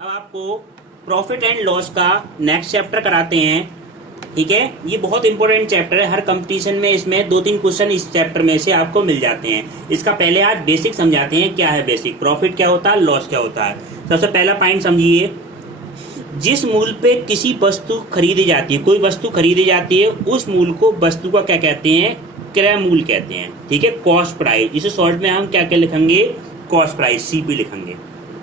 अब आपको profit and loss का नेक्स्ट चैप्टर कराते हैं। ठीक है, ये बहुत इंपॉर्टेंट चैप्टर है। हर कंपटीशन में इसमें 2-3 क्वेश्चन इस चैप्टर में से आपको मिल जाते हैं। इसका पहले आज बेसिक समझाते हैं। क्या है बेसिक? प्रॉफिट क्या होता है, लॉस क्या होता है। सबसे पहला पॉइंट समझिए, जिस मूल्य पे किसी वस्तु खरीदी जाती है, कोई वस्तु खरीदी जाती है, उस मूल्य को वस्तु का क्या कहते हैं? क्रय मूल्य कहते हैं। ठीक है, कॉस्ट प्राइस। इसे शॉर्ट में हम क्या क्या लिखेंगे? कॉस्ट प्राइस, सीपी लिखेंगे।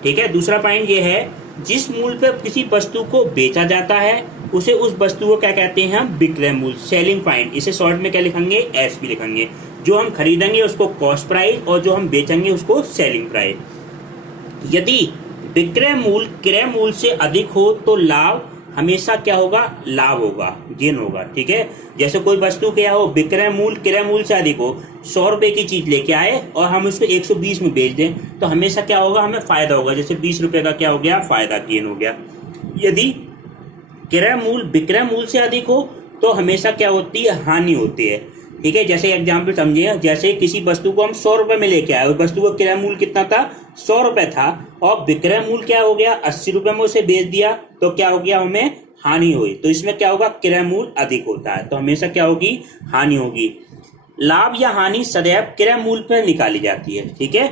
ठीक है, दूसरा पॉइंट ये है, जिस मूल्य पे किसी वस्तु को बेचा जाता है उसे उस वस्तु को क्या कहते हैं? हम विक्रय मूल्य, सेलिंग पॉइंट। इसे शॉर्ट में क्या लिखेंगे? एसपी लिखेंगे। जो हम खरीदेंगे उसको कॉस्ट प्राइस और जो हम बेचेंगे उसको सेलिंग प्राइस। यदि विक्रय मूल्य क्रय मूल्य से अधिक हो तो लाभ हमेशा क्या होगा? लाभ होगा, गेन होगा। ठीक है, जैसे कोई वस्तु क्या हो, विक्रय मूल्य क्रय मूल्य से अधिक हो, 100 रुपए की चीज लेके आए और हम उसको 120 में बेच दें तो हमेशा क्या होगा? हमें फायदा होगा। जैसे 20 रुपए का क्या हो गया? फायदा, गेन हो गया। यदि क्रय मूल्य विक्रय मूल्य से अधिक हो तो हमेशा क्या होती है? हानि होती है। ठीक है, जैसे एग्जाम्पल समझिए, जैसे किसी वस्तु को हम 100 रुपए में लेके आए, उस वस्तु का क्रय मूल्य कितना था? 100 रुपए था, और विक्रय मूल्य क्या हो गया? 80 रुपए में उसे बेच दिया तो क्या हो गया? हमें हानि हुई। तो इसमें क्या होगा? क्रय मूल्य अधिक होता है, तो हमेशा क्या होगी? हानि होगी। लाभ या हानि सदैव क्रय मूल्य पर निकाली जाती है। ठीक है,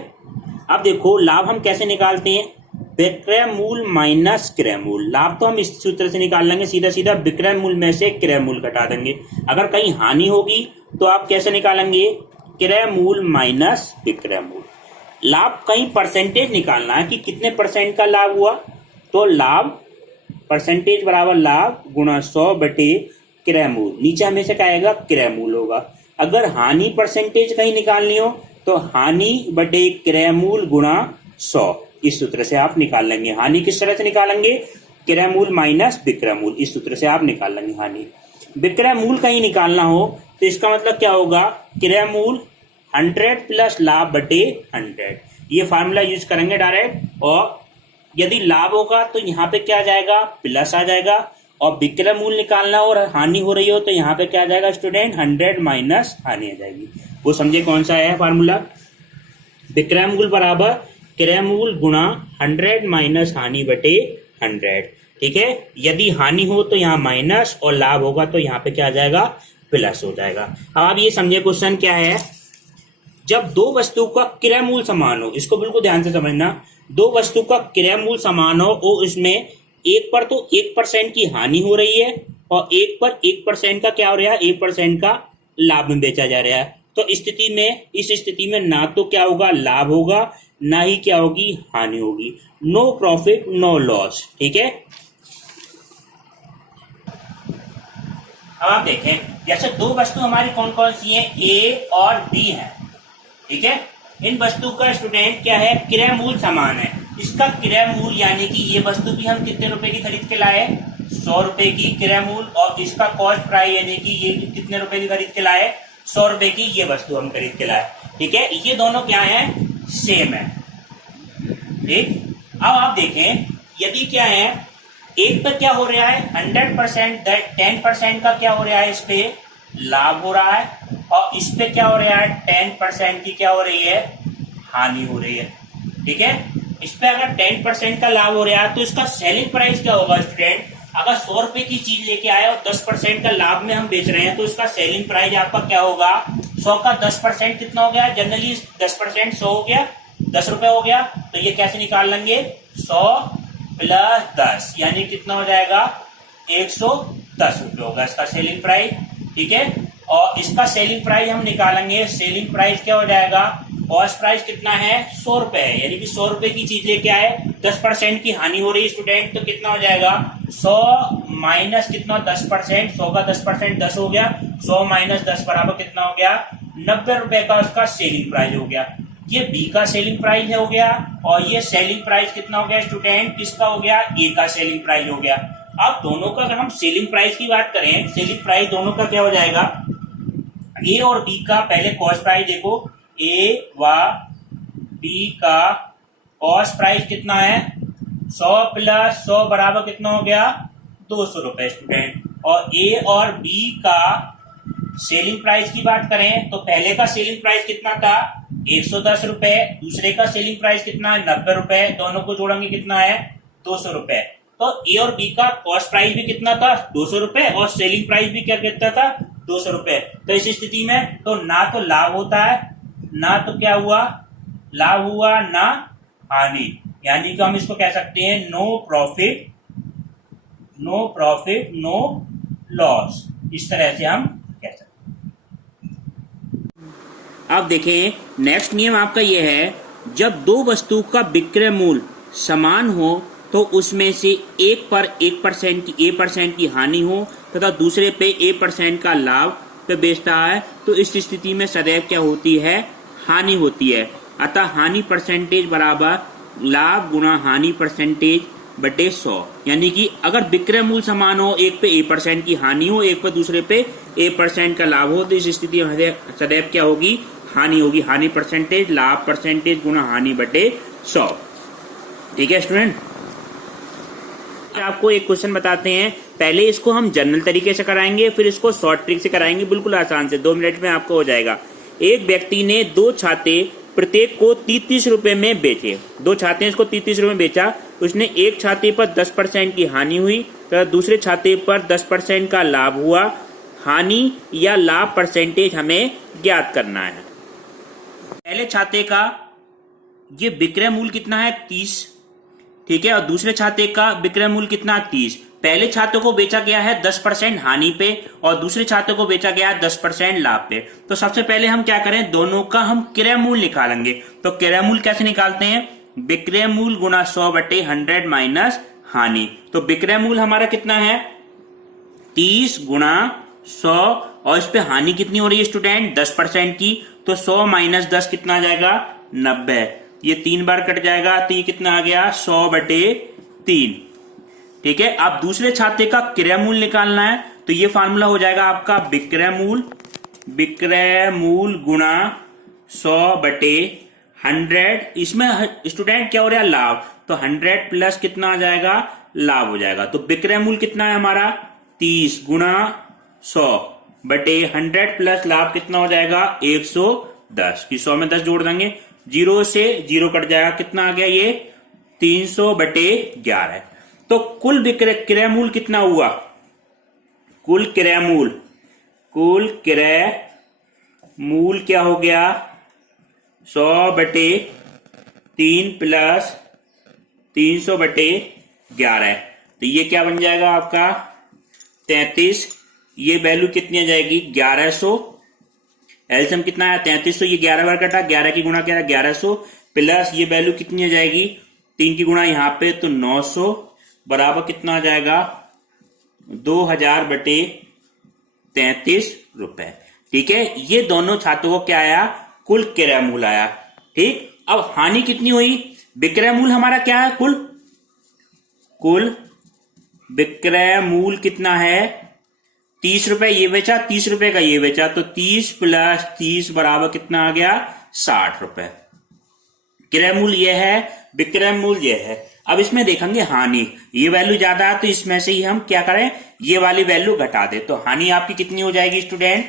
अब देखो लाभ हम कैसे निकालते हैं? विक्रय मूल्य माइनस क्रय मूल्य। लाभ तो हम इस सूत्र से निकाल लेंगे, सीधा सीधा विक्रय मूल्य में से क्रय मूल्य घटा देंगे। अगर कहीं हानि होगी तो आप कैसे निकालेंगे? क्रय मूल्य माइनस विक्रय मूल्य। लाभ कहीं परसेंटेज निकालना है कि कितने परसेंट का लाभ हुआ, तो लाभ परसेंटेज बराबर लाभ गुणा 100 बटे क्रय मूल्य। नीचे हमेशा क्या आएगा? क्रय मूल्य होगा। अगर हानि परसेंटेज कहीं निकालनी हो तो हानि बटे क्रय मूल्य गुणा 100। इस सूत्र से आप निकाल लेंगे। हानि किस तरह से निकालेंगे? क्रय मूल्य माइनस विक्रय मूल्य। इस सूत्र से आप निकाल लेंगे हानि। विक्रय मूल्य कहीं निकालना हो तो इसका मतलब क्या होगा? क्रय मूल्य 100 प्लस लाभ बटे 100। ये फार्मूला यूज करेंगे डायरेक्ट। और यदि लाभ होगा तो यहाँ पे क्या आ जाएगा? प्लस आ जाएगा। और विक्रय मूल्य निकालना और हानि हो रही हो तो यहाँ पे क्या आ जाएगा स्टूडेंट? 100 माइनस हानि आ जाएगी। वो समझे कौन सा है फार्मूला? विक्रय मूल्य बराबर क्रय मूल्य गुणा 100 माइनस हानि बटे 100। ठीक है, यदि हानि हो तो यहाँ माइनस और लाभ होगा तो यहाँ पे क्या आ जाएगा? प्लस हो जाएगा। अब आप ये समझे क्वेश्चन क्या है, जब दो वस्तु का क्रय मूल्य समान हो, इसको बिल्कुल ध्यान से समझना, दो वस्तु का क्रय मूल्य समान हो और उसमें एक पर तो 1% की हानि हो रही है और एक पर 1% का क्या हो रहा है? 1% का लाभ में बेचा जा रहा है। तो इस स्थिति में ना तो क्या होगा? लाभ होगा, ना ही क्या होगी? हानि होगी। No profit no loss. ठीक है, अब आप देखें, जैसे दो वस्तु हमारी कौन कौन सी है? ए और बी है। ठीक है, इन वस्तु का स्टूडेंट क्या है? क्रय मूल्य समान है। इसका क्रय मूल्य यानी कि ये वस्तु भी हम कितने रुपए की खरीद के लाए? 100 रुपए की क्रय मूल्य। और इसका कॉस्ट प्राइस यानी कि ये कितने रुपए की खरीद के लाए? 100 रुपए की ये वस्तु हम खरीद के लाए। ठीक है, ये दोनों क्या है? सेम है। ठीक, अब आप देखें, यदि क्या है, एक पे क्या हो रहा है? 100%, 10% का क्या हो रहा है? इस पे लाभ हो रहा है, और इस पे क्या हो रहा है? 10% की क्या हो रही है? हानि हो रही है। ठीक है, इस पे अगर 10% का लाभ हो रहा है तो इसका सेलिंग प्राइस क्या होगा स्टूडेंट? अगर 100 रुपए की चीज लेके आए और 10% का लाभ में हम बेच रहे हैं तो इसका सेलिंग प्राइस आपका क्या होगा? 100 का 10% कितना हो गया? जनरली 10% 100 हो गया, 10 रुपए हो गया। तो ये कैसे निकाल लेंगे? 100 प्लस 10 यानी कितना हो जाएगा? 110 रुपए होगा इसका सेलिंग प्राइस। ठीक है, और इसका सेलिंग प्राइस हम निकालेंगे। सेलिंग प्राइस क्या हो जाएगा? कॉस्ट प्राइस कितना है? 100 रुपए है, यानी कि 100 रुपए की चीज लेके आए, 10% की हानि हो रही है स्टूडेंट, तो कितना हो जाएगा? 100 माइनस कितना? 10%। 100 का 10% 10 हो गया। 100 माइनस 10 बराबर कितना हो गया? 90 रुपए का उसका सेलिंग प्राइस हो गया। ये बी का सेलिंग प्राइस हो गया, और ये सेलिंग प्राइस कितना हो गया स्टूडेंट? किसका हो गया? ए का सेलिंग प्राइस हो गया। अब दोनों का अगर हम सेलिंग प्राइस की बात करें, सेलिंग प्राइस दोनों का क्या हो जाएगा? ए और बी का पहले कॉस्ट प्राइस देखो, ए व बी का कॉस्ट प्राइस कितना है? 100 प्लस 100 बराबर कितना हो गया? 200 रुपए स्टूडेंट। और ए और बी का सेलिंग प्राइस की बात करें तो पहले का सेलिंग प्राइस कितना था? 110 रुपए। दूसरे का सेलिंग प्राइस कितना है? 90 रुपए। दोनों को जोड़ेंगे कितना है? 200 रुपए। तो ए और बी का कॉस्ट प्राइस भी कितना था, 200 रुपए, और सेलिंग प्राइस भी क्या कितना था, 200 रुपए। तो इस स्थिति में तो ना तो लाभ होता है, ना तो क्या हुआ, लाभ हुआ, ना हानि। यानी कि हम इसको कह सकते हैं नो प्रॉफिट नो लॉस, इस तरह से हम कह सकते हैं। अब देखें नेक्स्ट नियम आपका यह है, जब दो वस्तु का विक्रय मूल्य समान हो तो उसमें से एक पर 1% की हानि हो तथा दूसरे पे 1% का लाभ पे बेचता है, तो इस स्थिति में सदैव क्या होती है, हानि होती है। अतः हानि परसेंटेज बराबर लाभ गुणा हानि परसेंटेज बटे 100। यानी कि अगर विक्रय मूल्य समान हो, एक पे 1% की हानि हो, एक पे दूसरे पे 1% का लाभ हो, तो इस स्थिति में सदैव क्या होगी, हानि होगी। हानि परसेंटेज लाभ परसेंटेज गुणा हानि बटे 100। ठीक है स्टूडेंट, आपको एक क्वेश्चन बताते हैं। पहले इसको हम जनरल तरीके से कराएंगे, फिर इसको शॉर्ट ट्रिक से कराएंगे, बिल्कुल आसान से, 2 मिनट में आपको हो जाएगा। एक व्यक्ति ने 2 छाते प्रत्येक को 30 रुपए में बेचे। 2 छाते इसको 30 रुपए में बेचा। उसने एक छाते पर 10% की हानि हुई तथा दूसरे छाते पर 10% का लाभ हुआ। हानि या लाभ परसेंटेज हमें ज्ञात करना है। पहले छाते का ये विक्रय मूल्य कितना है, 30, ठीक है, और दूसरे छाते का विक्रय मूल्य कितना, 30। पहले छाते को बेचा गया है 10% हानि पे और दूसरे छाते को बेचा गया है 10% लाभ पे। तो सबसे पहले हम क्या करें, दोनों का हम क्रय मूल्य निकालेंगे। तो क्रय मूल्य कैसे निकालते हैं, विक्रय मूल्य गुणा 100/100 माइनस हानि। तो विक्रय मूल्य हमारा कितना है, 30 गुणा 100, और इस पे हानि कितनी हो रही है स्टूडेंट, 10% की। तो 100 माइनस 10 कितना आ जाएगा, 90। ये 3 बार कट जाएगा, तो ये कितना आ गया, 100/3। ठीक है, अब दूसरे छाते का क्रय मूल्य निकालना है, तो ये फार्मूला हो जाएगा आपका विक्रय मूल्य गुणा 100/100। इसमें स्टूडेंट क्या हो रहा है, लाभ, तो 100 प्लस कितना आ जाएगा, लाभ हो जाएगा। तो विक्रय मूल्य कितना है हमारा, 30 गुणा 100/100 प्लस लाभ कितना हो जाएगा, 110। 100 में 10 जोड़ देंगे, 0 से 0 कट जाएगा, कितना आ गया, ये 300/11। तो कुल क्रय मूल्य कितना हुआ, कुल क्रय मूल्य क्या हो गया, 100/3 प्लस 300/11। तो ये क्या बन जाएगा आपका, 33। ये वैल्यू कितनी आ जाएगी, 1100। एलसीएम कितना है, 3300। ये 11 बार कटा, 11 की गुणा क्या, 1100 प्लस ये वैल्यू कितनी आ जाएगी, 3 की गुणा यहाँ पे, तो 900 बराबर कितना आ जाएगा, 2000/33 रुपए। ठीक है, ये दोनों छात्रों को क्या आया, कुल क्रय मूल्य आया। ठीक, अब हानि कितनी हुई, विक्रय मूल्य हमारा क्या है, कुल विक्रय मूल्य कितना है, 30 रुपए ये बेचा, 30 रुपए का ये बेचा, तो 30 प्लस 30 बराबर कितना आ गया, 60 रुपए। क्रय मूल्य ये है, विक्रय मूल्य ये है। अब इसमें देखेंगे हानि, ये वैल्यू ज्यादा है तो इसमें से ही हम क्या करें, ये वाली वैल्यू घटा दे। तो हानि आपकी कितनी हो जाएगी स्टूडेंट,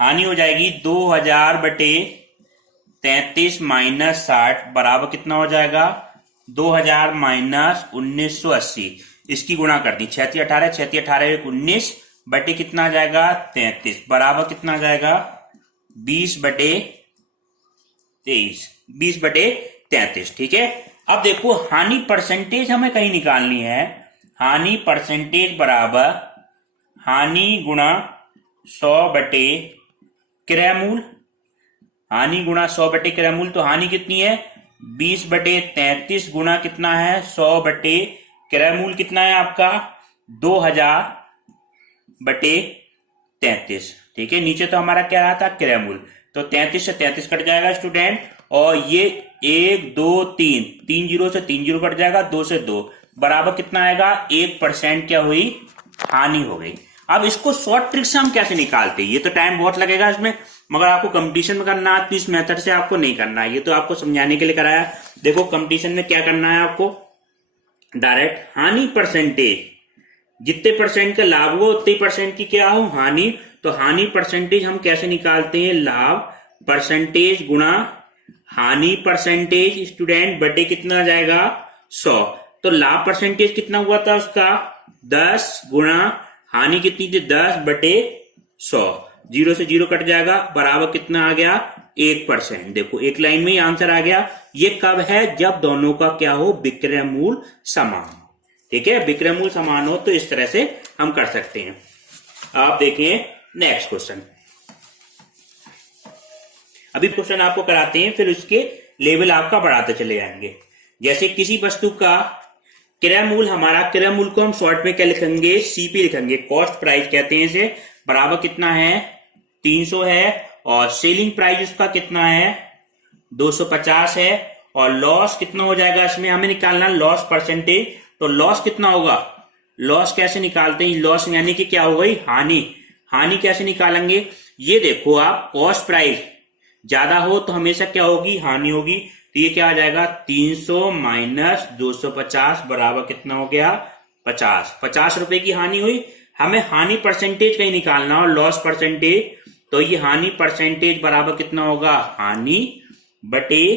हानि हो जाएगी 2000/33 माइनस 60 बराबर कितना हो जाएगा, 2000 माइनस 1980। इसकी गुणा कर दी, 36 18 36 18 19 बटे कितना आ जाएगा, 33 बराबर कितना आ जाएगा, 20/33। ठीक है, अब देखो हानि परसेंटेज हमें कहीं निकालनी है। हानि परसेंटेज बराबर हानि गुणा 100/क्रय मूल्य। हानि गुणा 100/क्रय मूल्य, तो हानि कितनी है, 20/33 गुणा कितना है, 100/क्रय मूल्य कितना है आपका, 2000/33। ठीक है, नीचे तो हमारा क्या रहा था, क्रय मूल्य। तो 33 से 33 कट जाएगा स्टूडेंट, और ये 1 2 3 3 0 से 3 0 कट जाएगा, 2 से 2 बराबर कितना आएगा, 1% क्या हुई, हानि हो गई। अब इसको शॉर्ट ट्रिक से हम कैसे निकालते हैं, ये तो टाइम बहुत लगेगा इसमें, मगर आपको कंपटीशन में करना है तो इस मेथड से आपको नहीं करना है, ये तो आपको समझाने के लिए कराया। देखो कंपटीशन में क्या करना है आपको, डायरेक्ट हानि परसेंटेज, जितने परसेंट का लाभ हो उतने परसेंट की क्या हो, हानि। तो हानि परसेंटेज हम कैसे निकालते हैं, लाभ परसेंटेज गुणा हानि परसेंटेज स्टूडेंट बटे कितना आ जाएगा 100। तो लाभ परसेंटेज कितना हुआ था उसका 10 गुणा हानि कितनी थी 10 बटे 100। 0 से 0 कट जाएगा, बराबर कितना आ गया 1%। देखो एक लाइन में ही आंसर आ गया। ये कब है, जब दोनों का क्या हो, विक्रय मूल समान हो। ठीक है, विक्रय मूल समान हो तो इस तरह से हम कर सकते हैं। आप देखें नेक्स्ट क्वेश्चन। अभी क्वेश्चन आपको कराते हैं, फिर उसके लेवल आपका बढ़ाते चले जाएंगे। जैसे किसी वस्तु का क्रय मूल, हमारा क्रय मूल को हम शॉर्ट में क्या लिखेंगे, सीपी लिखेंगे, कॉस्ट प्राइस कहते हैं इसे, बराबर कितना है 300 है, और सेलिंग प्राइस उसका कितना है 250 है, और लॉस कितना हो जाएगा, इसमें हमें निकालना लॉस परसेंटेज। तो लॉस कितना होगा, लॉस कैसे निकालते हैं, लॉस यानी कि क्या हो गई हानि। हानि कैसे निकालेंगे, ये देखो आप, कॉस्ट प्राइस ज्यादा हो तो हमेशा क्या होगी, हानि होगी। तो ये क्या आ जाएगा 300 माइनस 250 बराबर कितना हो गया 50 रुपए की हानि हुई। हमें हानि परसेंटेज कहीं निकालना और लॉस परसेंटेज, तो ये हानि परसेंटेज बराबर कितना होगा, हानि बटे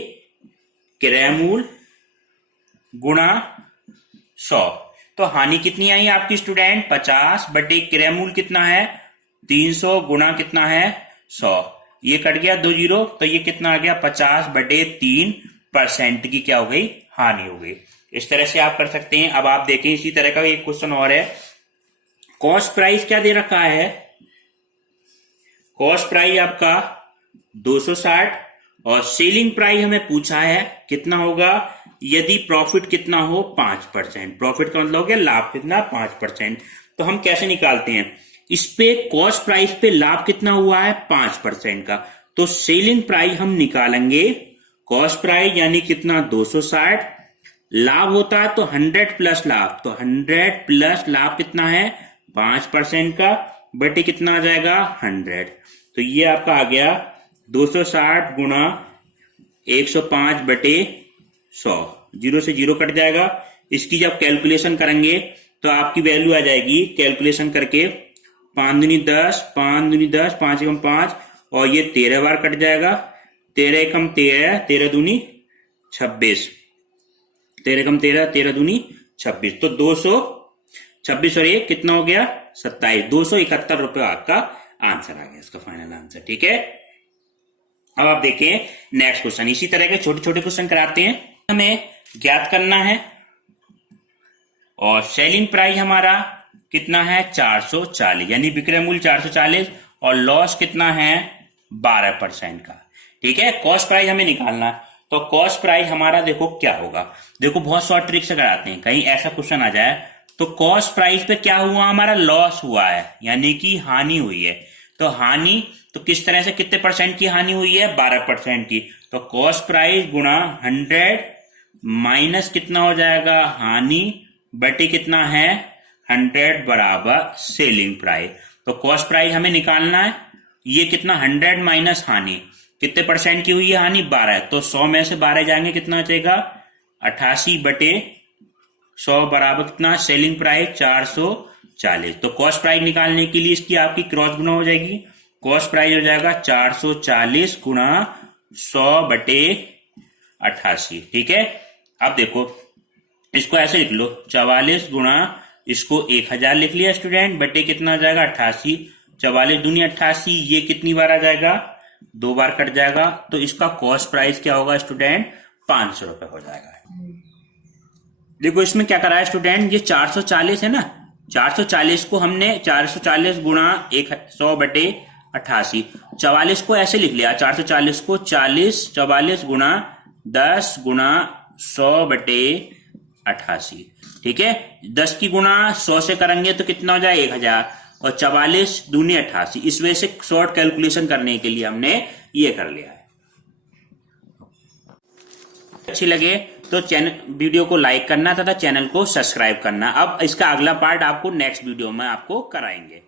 क्रय मूल गुणा 100। तो हानि कितनी आई आपकी स्टूडेंट 50 बटे क्रय मूल कितना है 300 गुणा कितना है 100। ये कट गया 2 0, तो ये कितना आ गया 50 बटे 3% की क्या हो गई, हानि हो गई। इस तरह से आप कर सकते हैं। अब आप देखें इसी तरह का एक क्वेश्चन और है। कॉस्ट प्राइस क्या दे रखा है, कॉस्ट प्राइस आपका 260 और सेलिंग प्राइस हमें पूछा है कितना होगा, यदि प्रॉफिट कितना हो 5%। प्रॉफिट का मतलब हो गया लाभ कितना 5%। तो हम कैसे निकालते हैं, इस पे कॉस्ट प्राइस पे लाभ कितना हुआ है 5% का, तो सेलिंग प्राइस हम निकालेंगे, कॉस्ट प्राइस यानी कितना 260, लाभ होता है तो 100 प्लस लाभ, तो 100 प्लस लाभ कितना है 5% का, बटे कितना आ जाएगा 100। तो ये आपका आ गया 260 गुणा 105 बटे 100। 0 से 0 कट जाएगा। इसकी जब कैलकुलेशन करेंगे तो आपकी वैल्यू आ जाएगी, कैलकुलेशन करके 5 दूनी 10, 5 दूनी 10, 5 एकम 5, और ये 13 बार कट जाएगा। 13 एकम 13, 13 दूनी 26, 13 एकम 13, 13 दूनी 26, तो 226 और ये कितना हो गया 27, 271 रुपए आपका आंसर आ गया, इसका फाइनल आंसर। ठीक है, अब आप देखें नेक्स्ट क्वेश्चन। इसी तरह के छोटे छोटे क्वेश्चन कराते हैं, हमें ज्ञात करना है। और सेलिंग प्राइस हमारा कितना है 440, यानी विक्रय मूल्य 440, और लॉस कितना है 12% का। ठीक है, कॉस्ट प्राइस हमें निकालना है। तो कॉस्ट प्राइस हमारा देखो क्या होगा, देखो बहुत शॉर्ट ट्रिक से कराते हैं, कहीं ऐसा क्वेश्चन आ जाए तो कॉस्ट प्राइस पे क्या हुआ, हमारा लॉस हुआ है, यानी कि हानि हुई है। तो हानि, तो किस तरह से कितने परसेंट की हानि हुई है 12% की। तो कॉस्ट प्राइस गुणा 100 माइनस कितना हो जाएगा हानि बटे कितना है 100 बराबर सेलिंग प्राइस। तो कॉस्ट प्राइस हमें निकालना है, ये कितना 100 माइनस हानि, कितने परसेंट की हुई है हानि 12, तो 100 में से 12 जाएंगे कितना बचेगा 88 बटे 100 बराबर कितना सेलिंग प्राइस 440। तो कॉस्ट प्राइस निकालने के लिए इसकी आपकी क्रॉस गुना हो जाएगी, कॉस्ट प्राइस हो जाएगा 440 गुणा 100 बटे 88। ठीक है, अब देखो इसको ऐसे लिख लो, 44 गुणा इसको 1000 लिख लिया स्टूडेंट, बटे कितना आ जाएगा 88, 44 दूनी 88, ये कितनी बार आ जाएगा 2 बार कट जाएगा। तो इसका कॉस्ट प्राइस क्या होगा स्टूडेंट 500 रुपए हो जाएगा। देखो इसमें क्या करा है स्टूडेंट, ये 440 है ना, 440 को हमने 440 गुणा 100 बटे 88, 44 को ऐसे लिख लिया, 440 को 44 गुणा 10 गुणा 100 बटे 88। ठीक है, 10 की गुणा 100 से करेंगे तो कितना हो जाए 1000, और 44 दूनी 88। इस वजह से शॉर्ट कैलकुलेशन करने के लिए हमने ये कर लिया है। अच्छी लगे तो चैनल वीडियो को लाइक करना तथा चैनल को सब्सक्राइब करना। अब इसका अगला पार्ट आपको नेक्स्ट वीडियो में आपको कराएंगे।